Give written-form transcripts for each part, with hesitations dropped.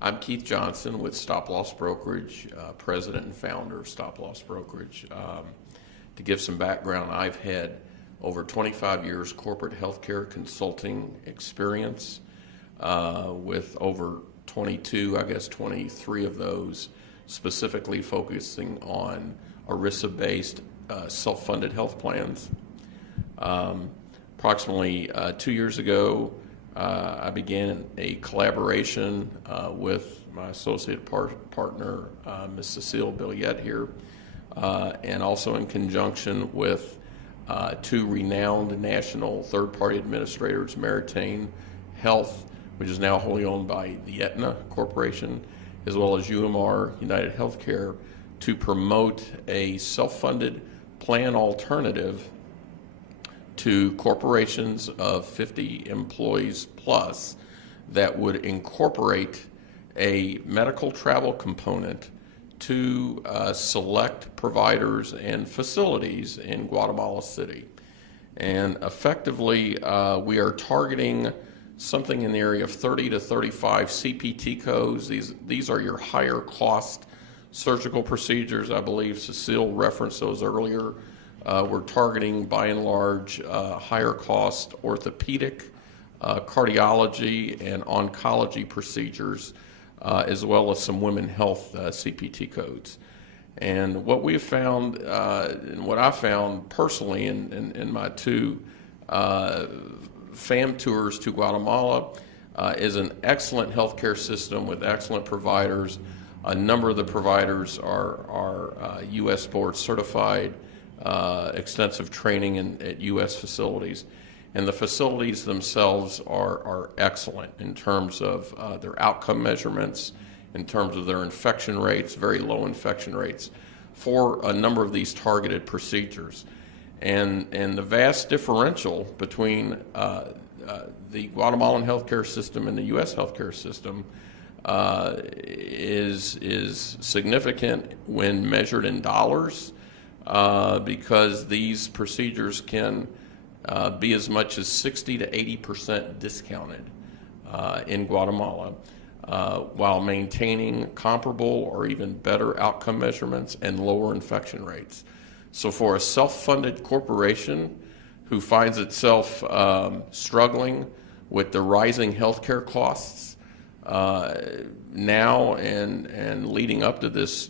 I'm Keith Johnson with Stop Loss Brokerage, president and founder of Stop Loss Brokerage. To give some background, I've had over 25 years corporate healthcare consulting experience with over 23 of those specifically focusing on ERISA-based self-funded health plans. Approximately 2 years ago, I began a collaboration with my associate partner, Ms. Cecile Billiette here, and also in conjunction with two renowned national third-party administrators, Meritain Health, which is now wholly owned by the AETNA Corporation, as well as UMR United Healthcare, to promote a self-funded plan alternative to corporations of 50 employees plus that would incorporate a medical travel component to select providers and facilities in Guatemala City. And effectively, we are targeting something in the area of 30 to 35 CPT codes. These are your higher cost surgical procedures. I believe Cecile referenced those earlier. We're targeting, by and large, higher cost orthopedic, cardiology, and oncology procedures, as well as some women health CPT codes. And what we have found, and what I found personally in my two FAM tours to Guatemala, is an excellent healthcare system with excellent providers. A number of the providers are U.S. board certified, extensive training at U.S. facilities, and the facilities themselves are excellent in terms of their outcome measurements, in terms of their infection rates, very low infection rates for a number of these targeted procedures. And the vast differential between the Guatemalan healthcare system and the U.S. healthcare system is significant when measured in dollars, because these procedures can be as much as 60 to 80% discounted in Guatemala, while maintaining comparable or even better outcome measurements and lower infection rates. So for a self-funded corporation who finds itself struggling with the rising healthcare costs now and leading up to this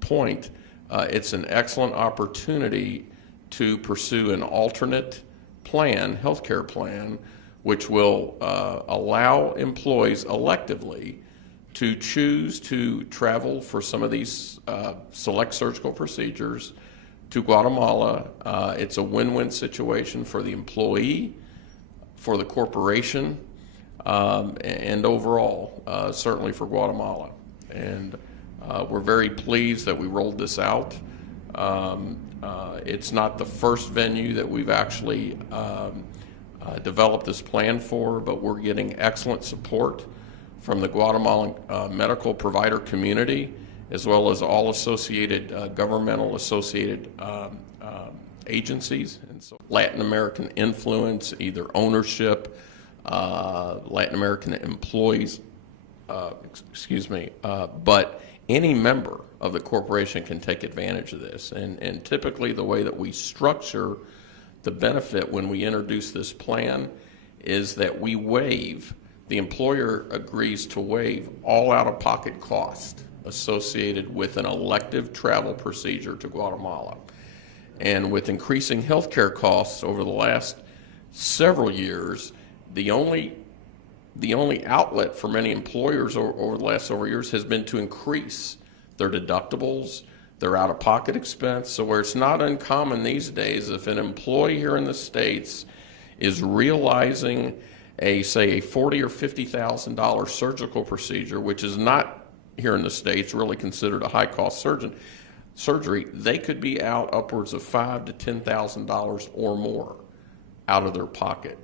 point, it's an excellent opportunity to pursue an alternate plan, healthcare plan, which will allow employees electively to choose to travel for some of these select surgical procedures to Guatemala. It's a win-win situation for the employee, for the corporation, and overall, certainly for Guatemala. And we're very pleased that we rolled this out. It's not the first venue that we've actually developed this plan for, but we're getting excellent support from the Guatemalan medical provider community, as well as all associated governmental associated agencies. And so Latin American influence, either ownership, Latin American employees, but any member of the corporation can take advantage of this. And typically the way that we structure the benefit when we introduce this plan is that we waive, the employer agrees to waive all out-of-pocket cost associated with an elective travel procedure to Guatemala. And with increasing healthcare costs over the last several years, the only outlet for many employers over the last several years has been to increase their deductibles, their out-of-pocket expense. So where it's not uncommon these days, if an employee here in the States is realizing say a $40,000 or $50,000 surgical procedure, which is not here in the States really considered a high-cost surgery, they could be out upwards of $5,000 to $10,000 or more out of their pocket.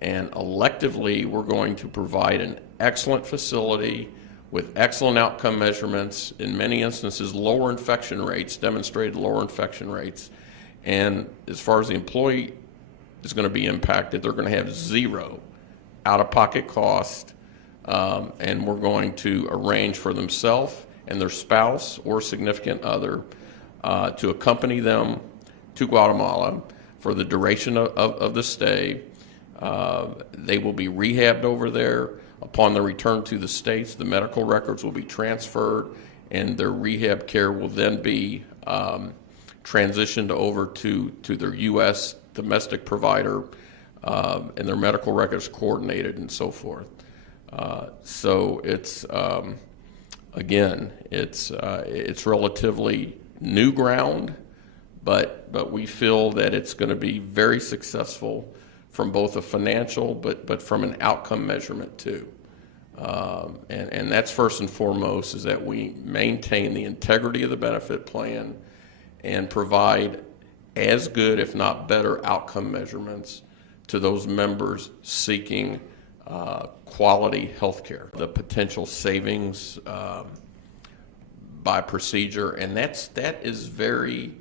And electively, we're going to provide an excellent facility with excellent outcome measurements, in many instances lower infection rates, demonstrated lower infection rates. And as far as the employee is going to be impacted, they're going to have zero out-of-pocket cost and we're going to arrange for themselves and their spouse or significant other to accompany them to Guatemala for the duration of the stay. They will be rehabbed over there. Upon their return to the States, the medical records will be transferred, and their rehab care will then be transitioned over to their U.S. domestic provider, and their medical records coordinated and so forth. So it's, again, it's relatively new ground, but we feel that it's going to be very successful from both a financial but from an outcome measurement too. And that's first and foremost, is that we maintain the integrity of the benefit plan and provide as good, if not better, outcome measurements to those members seeking quality health care. The potential savings by procedure, and that is very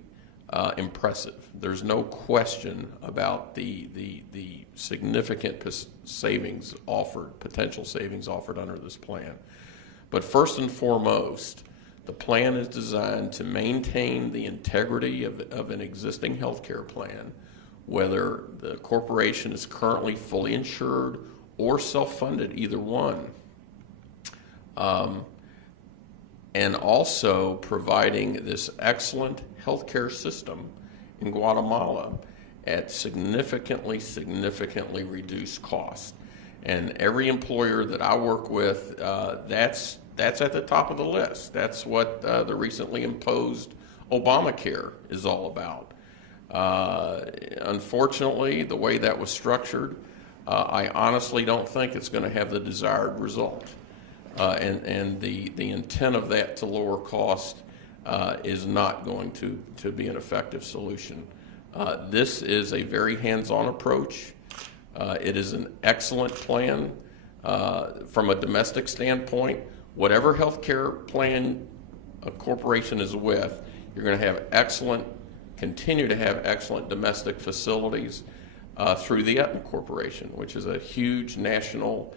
impressive. There's no question about the significant savings offered, potential savings offered under this plan. But first and foremost, the plan is designed to maintain the integrity of an existing health care plan, whether the corporation is currently fully insured or self-funded, either one. And also providing this excellent healthcare system in Guatemala at significantly reduced cost. And every employer that I work with, that's at the top of the list. That's what the recently imposed Obamacare is all about. Unfortunately, the way that was structured, I honestly don't think it's going to have the desired result. And the intent of that to lower cost is not going to be an effective solution. This is a very hands-on approach. It is an excellent plan from a domestic standpoint. Whatever healthcare plan a corporation is with, you're going to have continue to have excellent domestic facilities through the AETNA Corporation, which is a huge national,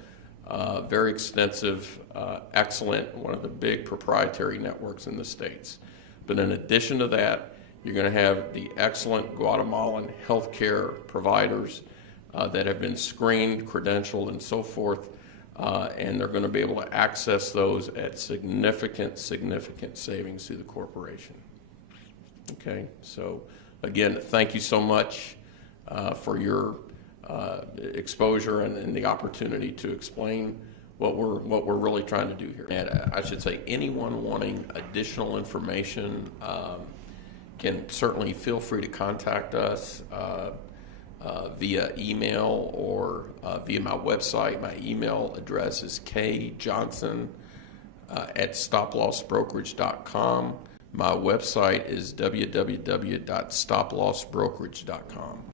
very extensive, excellent, one of the big proprietary networks in the States. But in addition to that, you're going to have the excellent Guatemalan healthcare providers that have been screened, credentialed, and so forth, and they're going to be able to access those at significant savings to the corporation. Okay, so again, thank you so much for your exposure and the opportunity to explain what we're really trying to do here. And I should say, anyone wanting additional information can certainly feel free to contact us via email or via my website. My email address is kjohnson@stoplossbrokerage.com. My website is www.stoplossbrokerage.com.